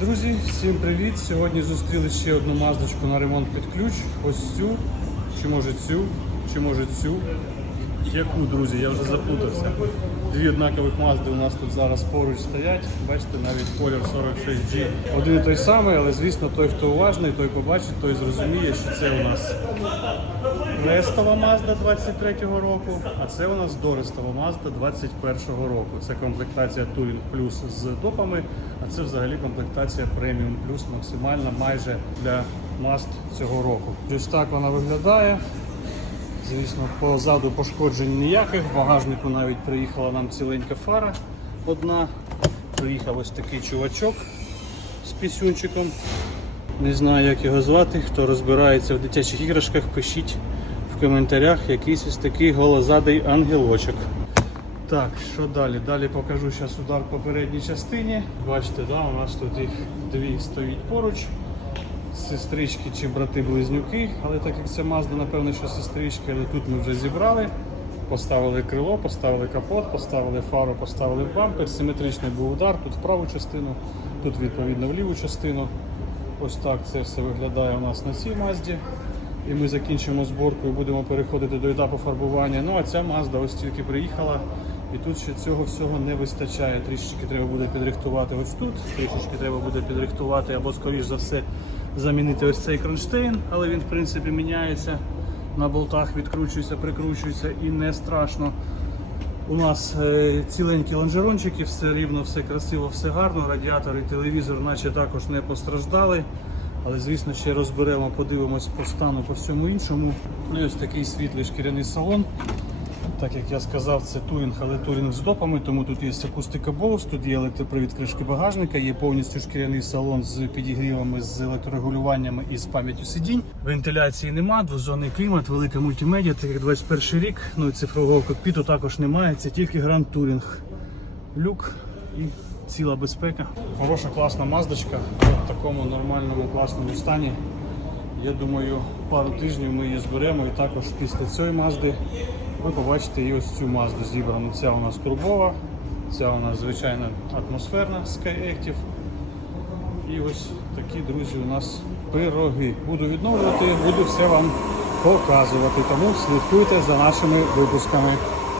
Друзі, всім привіт! Сьогодні зустріли ще одну маздочку на ремонт під ключ. Ось цю, чи може цю, чи може цю. Яку, друзі, я вже заплутався. Дві однакових мазди у нас тут зараз поруч стоять. Бачите, навіть колір 46G. Один і той самий, але звісно, той, хто уважний, той побачить, той зрозуміє, що це у нас Рестова Mazda 23-го року, а це у нас дорестова Mazda 21-го року. Це комплектація Touring Plus з допами, а це взагалі комплектація Premium Plus максимальна майже для Mazd цього року. Ось так вона виглядає. Звісно, позаду пошкоджень ніяких. В багажнику навіть приїхала нам ціленька фара одна. Приїхав ось такий чувачок з пісюнчиком. Не знаю, як його звати. Хто розбирається в дитячих іграшках, пишіть в коментарях якийсь ось такий голозадий ангелочок. Так, що далі? Далі покажу зараз удар по передній частині. Бачите, да, у нас тут їх дві стоїть поруч. Сестрички чи брати-близнюки, але так як це Mazda, напевно, що сестрички, але тут ми вже зібрали. Поставили крило, поставили капот, поставили фару, поставили бампер. Симетричний був удар, тут в праву частину, тут відповідно в ліву частину. Ось так це все виглядає у нас на цій Мазді. І ми закінчимо зборку і будемо переходити до етапу фарбування. Ну а ця Mazda ось тільки приїхала. І тут ще цього всього не вистачає. Трішечки треба буде підрихтувати ось тут, трішечки треба буде підрихтувати або, скоріш за все, замінити ось цей кронштейн, але він в принципі міняється. На болтах відкручується, прикручується і не страшно. У нас е, ціленькі лонжерончики, все рівно, все красиво, все гарно. Радіатор і телевізор, наче також не постраждали. Але, звісно, ще розберемо, подивимось по стану, по всьому іншому. Ну і ось такий світлий шкіряний салон. Так як я сказав, це турінг, але турінг з допами, тому тут є акустика Bose, тут є електропривід кришки багажника, є повністю шкіряний салон з підігрівами, з електрорегулюваннями і з пам'яттю сидінь. Вентиляції нема, двозонний клімат, велика мультимедіа, так як 21 рік. Ну і цифрового кокпіту також немає, це тільки Grand Touring. Люк і ціла безпека. Хороша класна маздочка в такому нормальному класному стані. Я думаю, пару тижнів ми її зберемо і також після цієї мазди ви побачите і ось цю мазду зібрану. Ця у нас турбова, ця у нас звичайна атмосферна Skyactiv. І ось такі, друзі, у нас пироги. Буду відновлювати, буду все вам показувати, тому слідкуйте за нашими випусками.